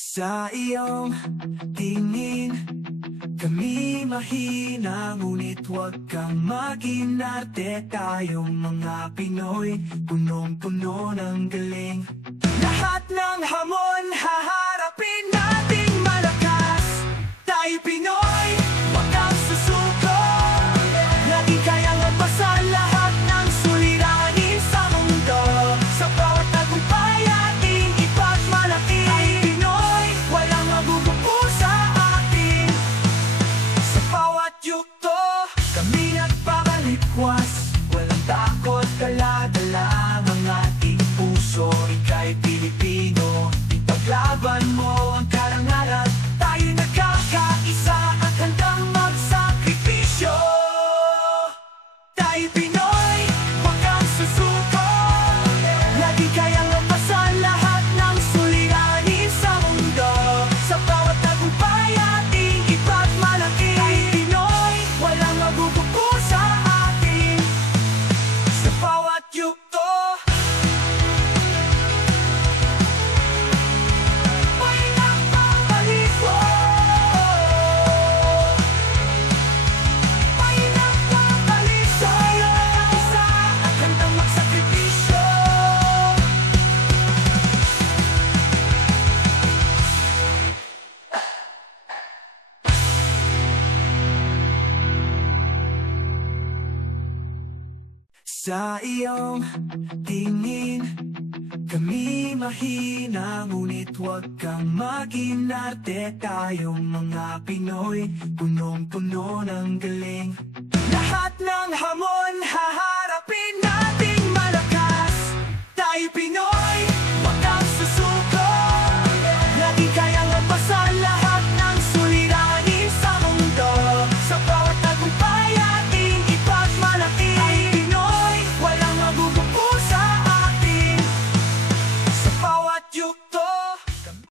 Sa iyong tingin, kami mahina, ngunit huwag kang mag-inarte. Tayong mga Pinoy, punong-puno ng galing. Lahat ng hamon, haharapin nating malakas. Tayo Pinoy, huwag kang susuko. Lagi kayang magpasan lahat ng suliranin sa mundo. Sa bawat tagumpay ating ipagmalaki. Tayo Pinoy, walang magugupo sa atin. Sa bawat yugto, kami nagpapalikwas. Walang takot, dala-dala ang ating puso. Ika'y Pilipino, ipaglaban mo ang karangalan. Tayo nagkakaisa at handang magsakripisyo. Tayo Pinoy, huwag kang susuko. Lagi kayang lampasan lahat ng suliranin sa mundo. Sa bawat tagumpay ating ipagmalaki. Tayo Pinoy, walang magugupo sa atin. Sa bawat yugto, may nagpapaliko. May nagpapaliko. Tayo ang isa at handang magsakripisyo. Sa iyong tingin, kami mahina, ngunit huwag kang mag-inarte. Tayong mga Pinoy, punong-puno ng galing. Lahat ng hamon,